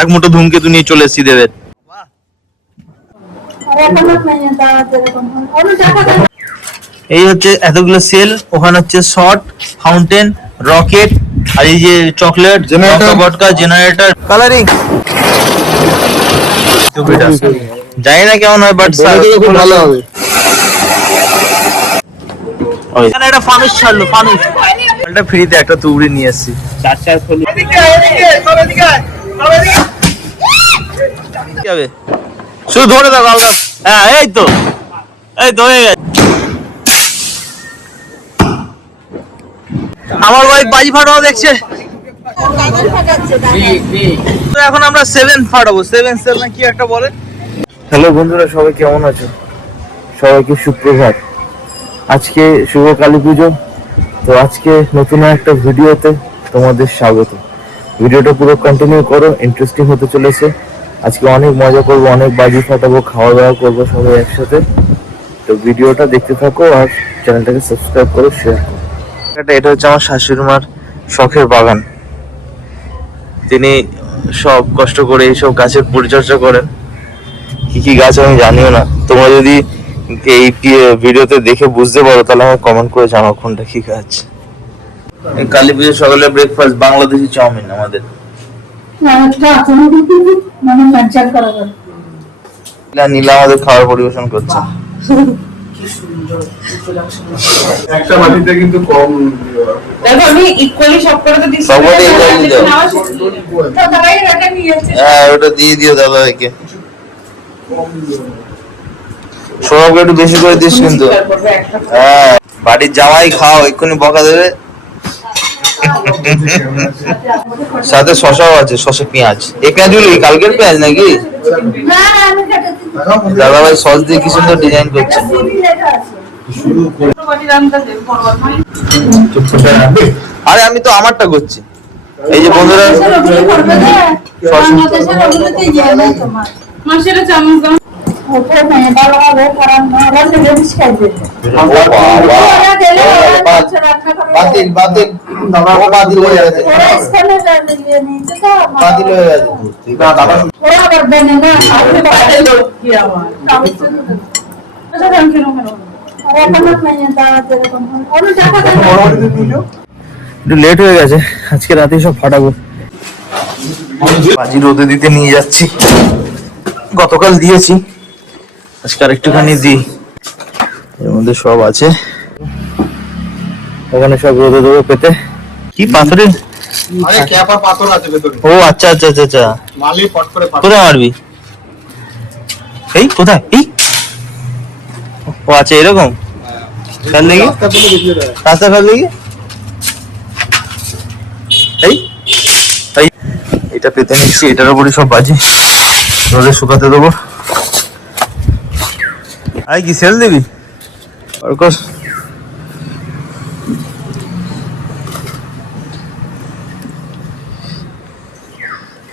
এক মুঠো ধূমকেতু নিয়ে চলে এসেছি দেবের। এই হচ্ছে এতগুলো সেল ওখানে হচ্ছে শর্ট ফাউন্টেন রকেট আর এই যে চকলেট. বটকা জেনারেটর কালারিং জানি না কেমন হয় বাট ভালো হবে। এখানে একটা ফানুস ছাড়লো ফানুস। একটা ফ্রিতে একটা তুবড়ি নিয়ে এসেছি চার চার খোলি কি শুধু ধরে দাও আলগা হ্যাঁ এই তো। এই তো হয়ে গেছে আমার ওয়াইফ বাজি ফাটাও দেখছে। তো এখন আমরা সেভেন ফাটাবো। সেভেন সেল না কি একটা বলে? হ্যালো বন্ধুরা সবাই কেমন আছো? সবাইকে সুপ্রভাত। আজকে শুভ কালী পুজো। তো আজকে নতুন একটা ভিডিওতে তোমাদের স্বাগত। ভিডিওটা পুরো কন্টিনিউ করো ইন্টারেস্টিং হতে চলেছে। আজকে অনেক মজা করব, অনেক বাজি ফাটাবো খাওয়া দাওয়া করব সবাই একসাথে। তো ভিডিওটা দেখতে থাকো আর চ্যানেলটাকে সাবস্ক্রাইব করো শেয়ার করো। এটা এটা হচ্ছে আমার শাশুড়ি মার শখের বাগান। তিনি সব কষ্ট করে এইসব গাছের পরিচর্যা করেন। কি কি গাছ আমি জানিও না। তোমরা যদি এই ভিডিওতে দেখে বুঝতে পারো তাহলে আমাকে কমেন্ট করে জানাও কোনটা কি এই কালী পুজোর সকালে ব্রেকফাস্ট বাংলাদেশি চাউমিন আমাদের। মানে নীলা আমাদের খাবার পরিবেশন করছে। একটা কিন্তু কম দেখো আমি ইকুয়ালি সব করে তো হ্যাঁ ওটা দিয়ে দিও দাদা ভাইকে। সৌরভকে একটু বেশি করে দিস কিন্তু। হ্যাঁ বাড়ির জামাই খাও এক্ষুনি বকা দেবে। সাথে শশাও আছে শশা পেঁয়াজ। এ পেঁয়াজগুলো কালকের পেঁয়াজ নাকি? না না আমি কেটেছি দাদা ভাই সস দিয়ে কি সুন্দর ডিজাইন করছে। আরে আমি তো আমারটা করছি। এই যে বন্ধুরা ইয়ে বাতিল বাতিল বাতিল হয়ে গেছে। বাতিল হয়ে গেছে। ওরা আবার দেনে না আপনি বাইরে লোক কি আমার আচ্ছা থ্যাংক ইউ আর এখন নাই টাকা একটু লেট হয়ে গেছে। আজকে রাতে সব ফাটাবো। বাজি রোদে দিতে নিয়ে যাচ্ছি। গতকাল দিয়েছি। আজকে আর একটুখানি দিই এর মধ্যে সব আছে। ওখানে সব রোদে দেবো পেতে। কি পাথরে? ও আচ্ছা আচ্ছা আচ্ছা আচ্ছা। কোথায় মারবি? এই কোথায়? এই। ও আচ্ছা এরকম? রাস্তা এই। এটা পেতে নিচ্ছি এটার উপরই সব বাজি। রোদে শুকাতে দেবো। আই কি সেল দিবি? অর্কস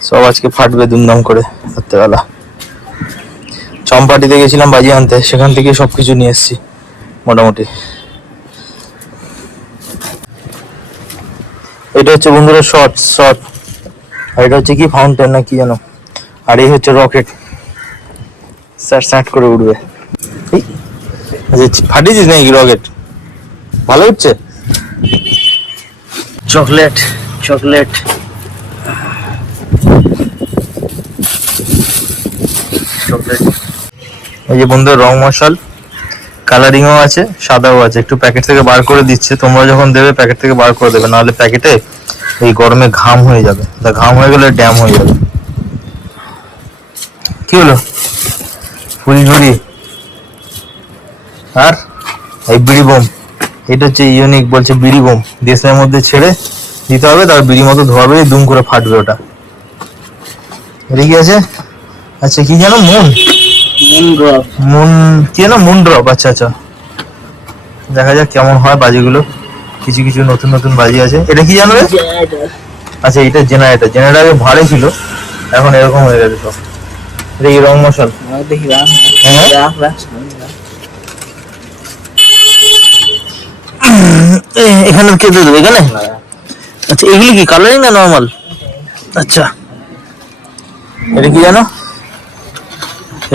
সব আজকে ফাটবে দুমদাম করে, রাত্রেবেলা। চম্পাটিতে গেছিলাম বাজি আনতে, সেখান থেকে সবকিছু নিয়ে এসেছি, মোটামুটি। এটা হচ্ছে বন্ধুরা শর্ট শর্ট আর এটা হচ্ছে কি ফাউন্টেন না কি জানো আর এই হচ্ছে রকেট স্যাট স্যাট করে উঠবে। ফাটিয়েছিস নাকি রকেট? ভালো হচ্ছে? Chocolate chocolate. চকলেট। এই যে বন্ধু রং মশাল। কালারিংও আছে সাদাও আছে। একটু প্যাকেট থেকে বার করে দিচ্ছে। তোমরা যখন দেবে প্যাকেট থেকে বার করে দেবে। নাহলে প্যাকেটে এই গরমে ঘাম হয়ে যাবে। তা ঘাম হয়ে গেলে ড্যাম হয়ে যাবে। কি হলো? ফুল ঝুড়ি আর এই বিড়ি বোম। এটা হচ্ছে ইউনিক বলছে বিড়ি বোম। দেশের মধ্যে ছেড়ে দিতে হবে তার বিড়ি মতো ধোয়াবে দুম করে ফাটবে ওটা। এটা কি আছে? আচ্ছা কি জানো মন মুন কি না মুন ড্রপ আচ্ছা আচ্ছা। দেখা যাক কেমন হয় বাজিগুলো। কিছু কিছু নতুন নতুন বাজি আছে। এটা কি জানো আচ্ছা এটা জেনারেটর জেনারেটর ভাড়ে ছিল এখন এরকম হয়ে গেছে সব। এটা কি রং মশাল হ্যাঁ এখানে কেটে দেবে এখানে? আচ্ছা এগুলি কি? কালারিং না নর্মাল আচ্ছা। এটা কি জানো?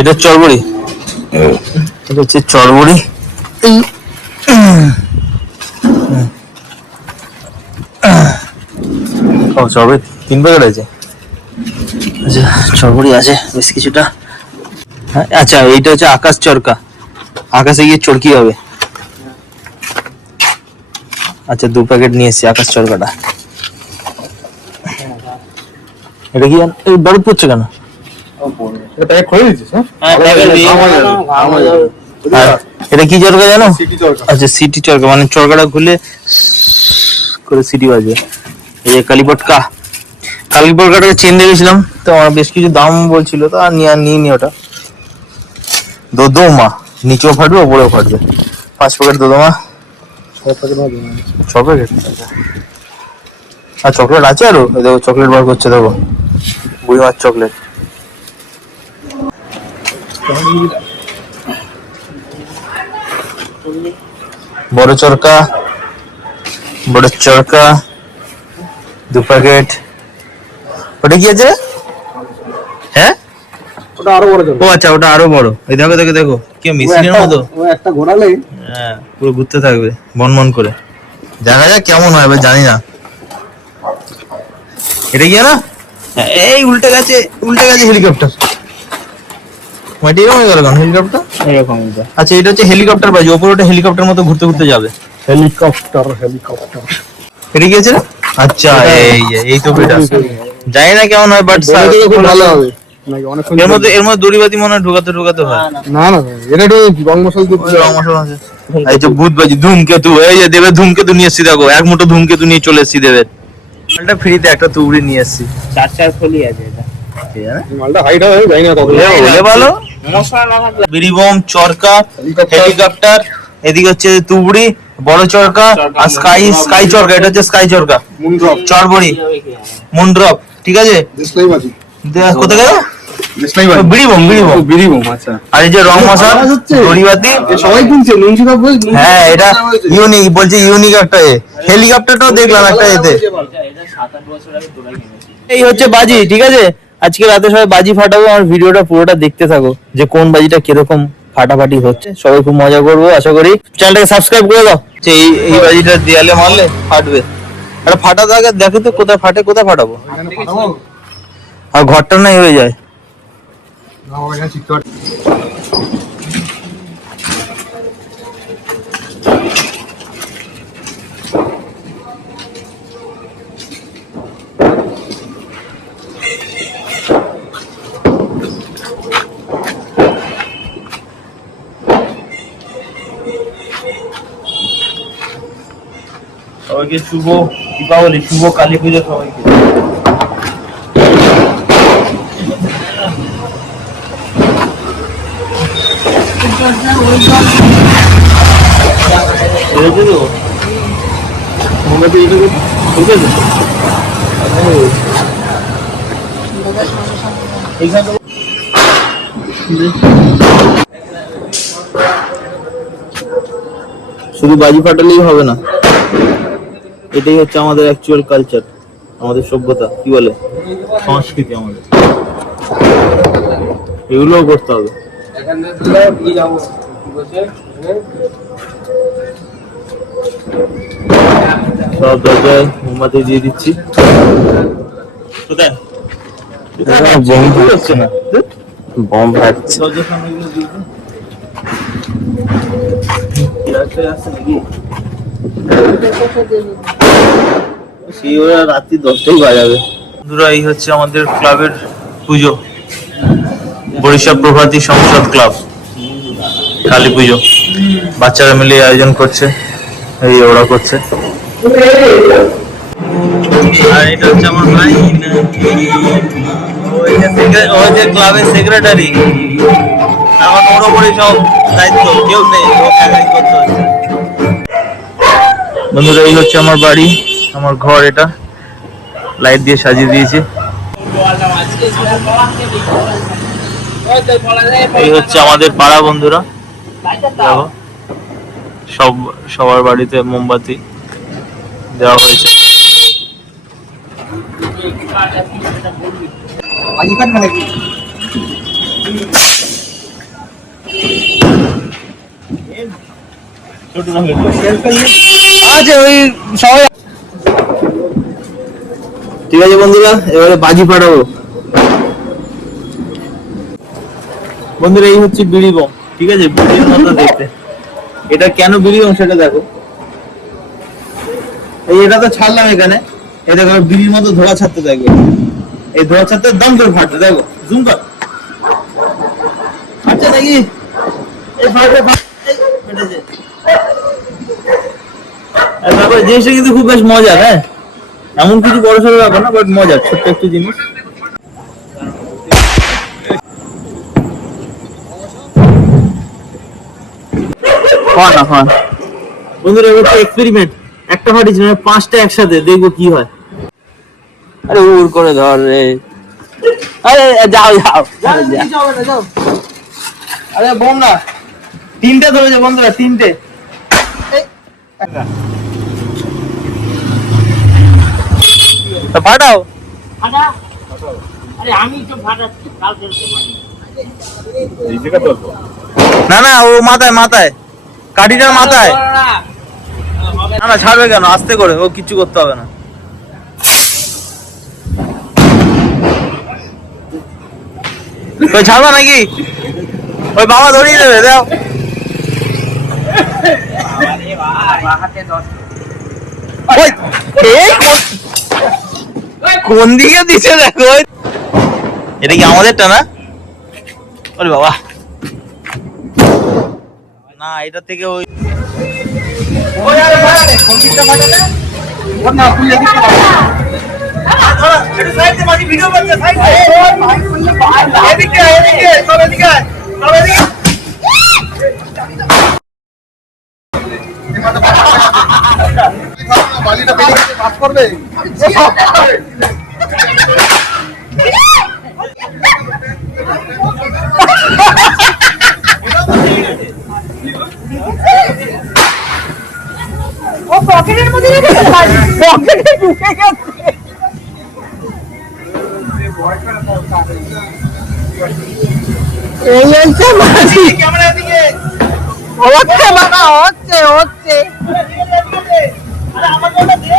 এটা চরবড়ি। এটা হচ্ছে চরবড়ি। ও চরবড়ি। তিন প্যাকেট আছে। আচ্ছা চরবড়ি আছে বেশ কিছুটা। হ্যাঁ, আচ্ছা এইটা হচ্ছে আকাশ চরকা। আকাশে গিয়ে চরকি হবে। আচ্ছা দু প্যাকেট নিয়ে এসেছি আকাশ চরকাটা। এটা কি এই বরফ পড়ছে কেন? হ্যাঁ? এটা কি চরকা জানো? সিটি আচ্ছা সিটি চরকা মানে চরকাটা খুলে করে সিটি বাজবে। এই যে কালীপটকা কালীপটকাটাকে চেন দেখেছিলাম তো আমার বেশ কিছু দাম বলছিল তো আর নিয়ে নিয়ে নি ওটা। দোদোমা নিচেও ফাটবে ওপরেও ফাটবে। পাঁচ প্যাকেট দোদোমা। আর চকলেট আছে আরও? দেখো, চকলেট বার করছে, দেখো। বুড়ি মাছ চকলেট। বড় চরকা বড় চরকা, দু প্যাকেট। ওটা কি আছে হ্যাঁ? ওটা আরও বড় ও আচ্ছা ওটা আরও বড়। এই দেখো দেখো দেখো কি মেশিনের মতো। ও একটা ঘোরালে হ্যাঁ পুরো ঘুরতে থাকবে করে। দেখা যাক কেমন হয় এবার জানি না। এটা কি না এই উল্টে গেছে উল্টে গেছে হেলিকপ্টার মাটি এরকম হয়ে গেল কেন হেলিকপ্টার এরকম আচ্ছা এটা হচ্ছে হেলিকপ্টার বাজি ওপরে ওটা হেলিকপ্টার মতো ঘুরতে ঘুরতে যাবে। হেলিকপ্টার হেলিকপ্টার এটা কি আছে আচ্ছা এই যে, এই তো এটা জানি না কেমন হয় বাট খুব ভালো হবে। নাকি এর মধ্যে এর মধ্যে দড়িবাতি মনে হয় ঢোকাতে ঢোকাতে হয়। না না। এটা একটু রং মশলা দিয়ে রং মশলা আছে। এই যে ভূত বাজি ধূমকেতু এই যে দেবের ধূমকেতু নিয়ে এসছি দেখো এক মুঠো ধূমকেতু নিয়ে চলে এসছি মালটা ফ্রিতে একটা তুবড়ি নিয়ে এসছি। চার চার ফলি আছে এটা। মালটা হাইট হবে জানি না কত। বলে বলে ভালো? মশলা না থাকলে বিড়ি বোম চরকা হেলিকপ্টার এদিকে হচ্ছে তুবড়ি বড় চরকা আর স্কাই স্কাই চরকা এটা হচ্ছে স্কাই চরকা। মুন্ড্রপ। চরবড়ি। মুন্ড্রপ ঠিক আছে? ডিসপ্লে বাজি দে- কোথায় গেল? ডিসপ্লে ও, বাজি বিড়ি বোম বিড়ি বোম বিড়ি বোম আচ্ছা। আর এই যে রং মশা দড়িবাতি সবাই কিনছে নুনসি কাপ হ্যাঁ এটা ইউনিক বলছে। ইউনিক একটা এ। হেলিকপ্টারটাও দেখলাম একটা এতে। এটা সাত আট বছর আগে তোরাই কিনেছিস এই হচ্ছে বাজি ঠিক আছে? আজকে রাতে সবাই বাজি ফাটাবো আমার ভিডিওটা পুরোটা দেখতে থাকো যে কোন বাজিটা কীরকম ফাটাফাটি হচ্ছে। সবাই খুব মজা করব আশা করি। চ্যানেলটাকে সাবস্ক্রাইব করে দাও। যে এই এই বাজিটা দেয়ালে মারলে ফাটবে। আর ফাটাতে আগে দেখো তো কোথায় ফাটে কোথায় ফাটাবো। আর ঘরটা নাই হয়ে যায় না বাবা এখানে চিৎকার সবাইকে শুভ দীপাবলি শুভ কালী পুজো সবাইকে শুধু বাজি ফাটালেই হবে না। এটাই হচ্ছে আমাদের অ্যাকচুয়াল কালচার আমাদের সভ্যতা, কি বলে? সংস্কৃতি আমাদের। এগুলোও করতে হবে। সব দরজায় মোমবাতি দিয়ে দিচ্ছি। কোথায়? বোম না। বোম ফাটছে। সেই ওরা রাত্রি দশটাই বাজাবে। বন্ধুরা এই হচ্ছে আমাদের ক্লাবের পুজো। বরিশা প্রভাতী সংসদ ক্লাব। কালী পুজো। বাচ্চারা মিলে আয়োজন করছে এই ওরা করছে। আর এটা হচ্ছে আমার ভাই যে ক্লাবের সেক্রেটারি এখন ওর উপরে সব দায়িত্ব কেউ নেই ওকে করতে হচ্ছে। বন্ধুরা এই হচ্ছে আমার বাড়ি আমার ঘর এটা। লাইট দিয়ে সাজিয়ে দিয়েছি। এই হচ্ছে আমাদের পাড়া বন্ধুরা। সব, সবার বাড়িতে মোমবাতি দেওয়া হয়েছে। আছে ওই ঠিক আছে বন্ধুরা, এবারে বাজি ফাটাবো। বন্ধুরা, এই হচ্ছে বিড়ি বম। ঠিক আছে বিড়ির মতো দেখতে। এটা কেন বিড়ি বম সেটা দেখো। এই এটা তো ছাড়লাম এখানে। এই দেখো বিড়ির মতো ধোয়া ছাড়তে দেখো। এই ধোয়া ছাড়তে দম করে ফাটতে দেখো জুম কর। ফাটছে নাকি? এই ফাটে ফাট ফেটেছে। জিনিসটা কিন্তু খুব বেশ মজার হ্যাঁ? এমন কিছু বড় সড়ো ব্যাপার না বাট মজার ছোট্ট একটু জিনিস। হয় না হয় বন্ধুরা এবার এক্সপেরিমেন্ট একটা ফাটিছি না পাঁচটা একসাথে দেখব কি হয়। আরে উর করে ধর রে। আরে যাও যাও। যাও আরে বোম না তিনটে ধরেছে বন্ধুরা তিনটে। তা ফাটাও আরে আমি তো ফাটাচ্ছি কালকে তো। না না ও মাথায় মাথায়। কাঠিটার মাথায়। না না, ছাড়বে কেন? আস্তে করে, ও কিচ্ছু করতে হবে না। ওই ছাড়বা নাকি? ওই বাবা ধরিয়ে দেবে, দাও। কোন- দিকে দিছে দেখো। এটা কি আমাদেরটা না? ওরে বাবা। না এটা থেকে ওই না বালিটা বেরিয়ে গেছে, কাজ করবে? ও পকেটের মধ্যে রেখেছে পকেটে ঢুকে গেছে। এই হচ্ছে মাঝি হচ্ছে বাবা হচ্ছে। হচ্ছে আমি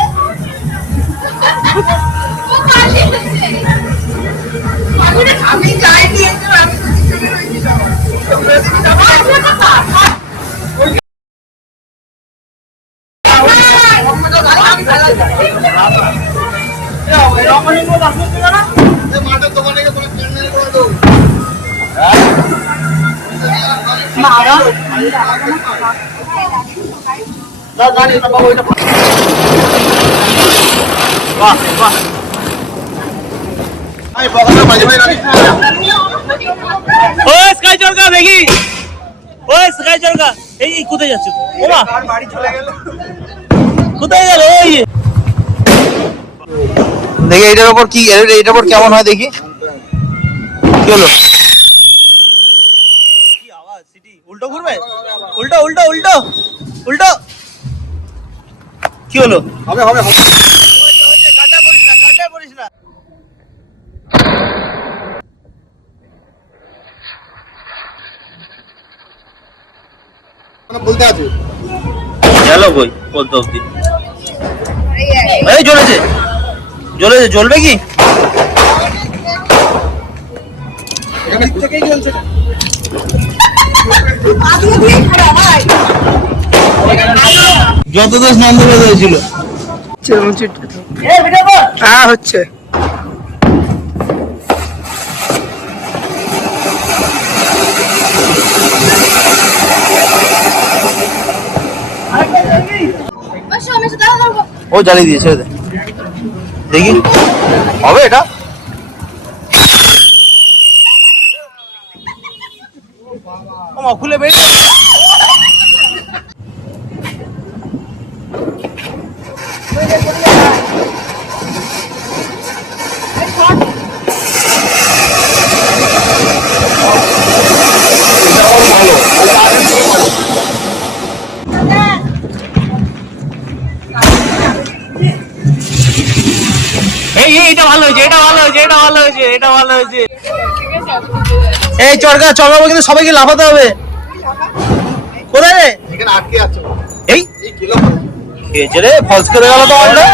ও স্কাই চরকা দেখি। ও স্কাই চরকা। এই এই কোথায় যাচ্ছ? ওমা। বাড়ি চলে গেল। কোথায় গেল? ওই দেখি এটার উপর কি এটার উপর কেমন হয় দেখি। কি হলো কি আওয়াজ সিটি উল্টো ঘুরবে উল্টো উল্টো উল্টো উল্টো। কি হলো? হবে হবে হবে। মানে বলতে আছে। গেল কই? বলতে অব্দি এই জ্বলেছে। জ্বলেছে জ্বলবে কি? থেকেই চলছে যত হয়েছিল। হ্যাঁ হচ্ছে। ও জ্বালিয়ে দিয়েছে ওদের দেখি। হবে এটা? খুলে বেরিয়ে এটা ভালো হয়েছে এটা ভালো হয়েছে এটা ভালো হয়েছে। এই চরকা চরকাবো কিন্তু সবাইকে লাফাতে হবে। কোথায় রে? এখানে আটকে আছে। এই? এই খেয়েছে রে ফলস করে গেল তো বলটা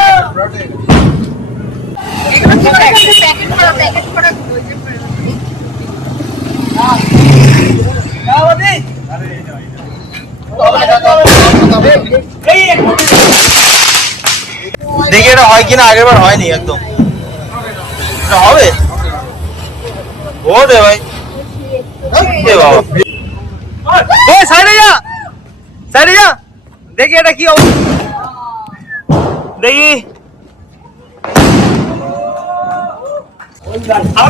দেখি এটা হয় কিনা আগের বার হয়নি একদম। হবে? ও দে ভাই। সাইডে যা! সাইডে যা! দেখি এটা কি অবস্থা। দেখি।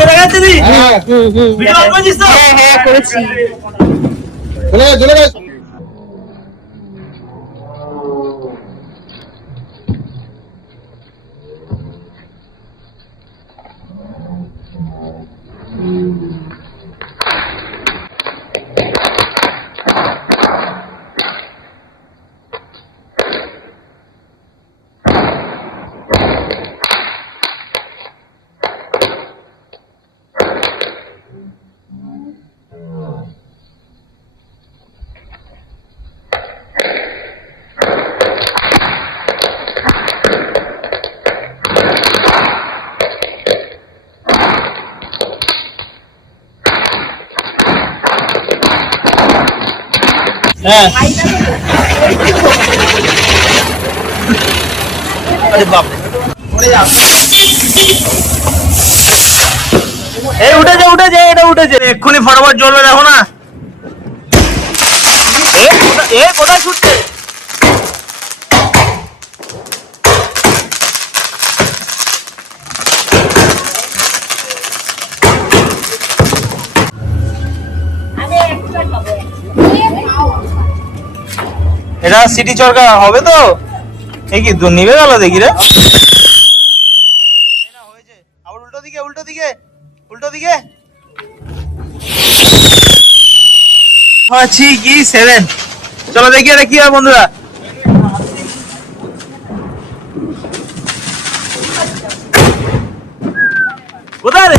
দেখাচ্ছে? হ্যাঁ ভিডিও অন করেছিস তো? হ্যাঁ হ্যাঁ করেছি। চলে চলে হ্যাঁ। এই উঠেছে উঠেছে এটা উঠেছে। এক্ষুনি ফটাফট জ্বলবে দেখো না। এ কোথায় ছুটছে? এটা সিটি চরকা হবে তো? এ কি নিভে গেল দেখি রে। চলো দেখি কি বন্ধুরা। কোথায় রে?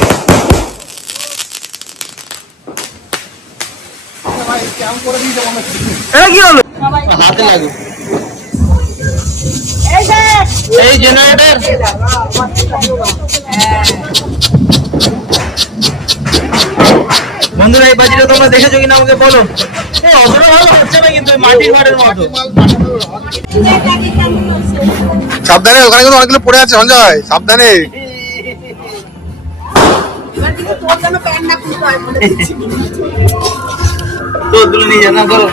এটা কি হলো? হাতে লাগে এই জেনারেটর বন্ধুরা এই বাজিটা তোমরা দেখেছ কিনা আমাকে বলো? অতটা ভালো হচ্ছে না কিন্তু মাটির ঘরের মতো। সাবধানে ওখানে কিন্তু অনেকগুলো পড়ে আছে সঞ্জয় সাবধানে। তো তুলে নিয়ে যান করো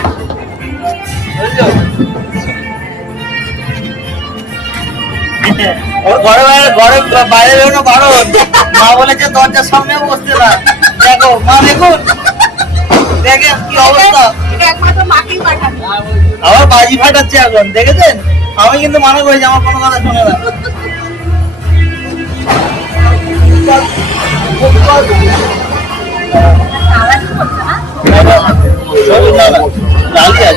ওর ঘরে বাইরে বেরোনো বারণ মা বলেছে দরজার সামনে বসতে না। দেখো মা দেখুন। দেখেন কি অবস্থা। আবার বাজি ফাটাচ্ছে এখন দেখেছেন? আমি কিন্তু মানা করেছি আমার কোনো কথা শোনে না। আছে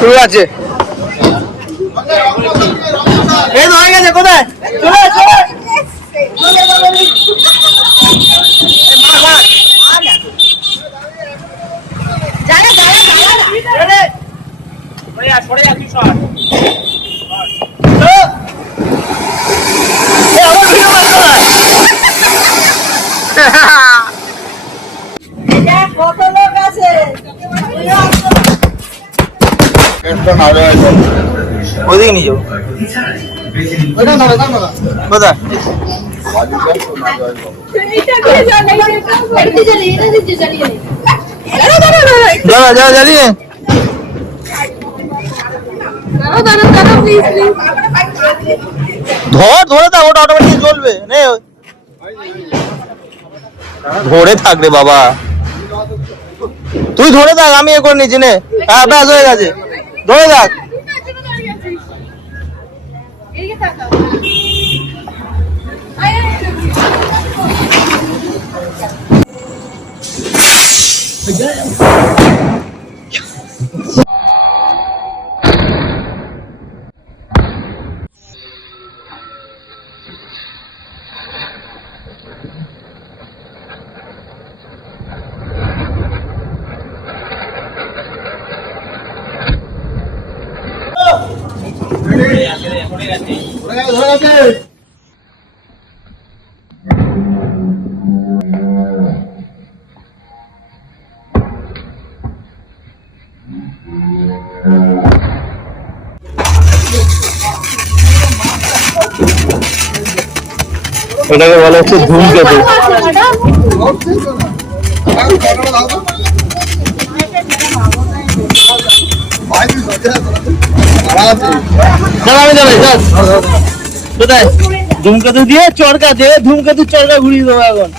ঠিক আছে এই তো হয়ে গেছে কোথায় চলে চলে আয়। মার, মার। রেডি? চলো। এই, আমার video বার কর। ওদিকে নিয়ে যাব। কোথায়? জ্বালিয়ে ধর ধরে থাক ওটা অটোমেটিক জ্বলবে নে ধরে থাক রে বাবা। তুই ধরে থাক আমি এ করে নিচ্ছি নে। হ্যাঁ ব্যাস হয়ে গেছে। ধরে থাক এটাকে বলা হচ্ছে ধূমকেতু কোথায়? ধূমকেতু দিয়ে চরকা দিয়ে ধূমকেতু চরকা ঘুরিয়ে দেবো এখন।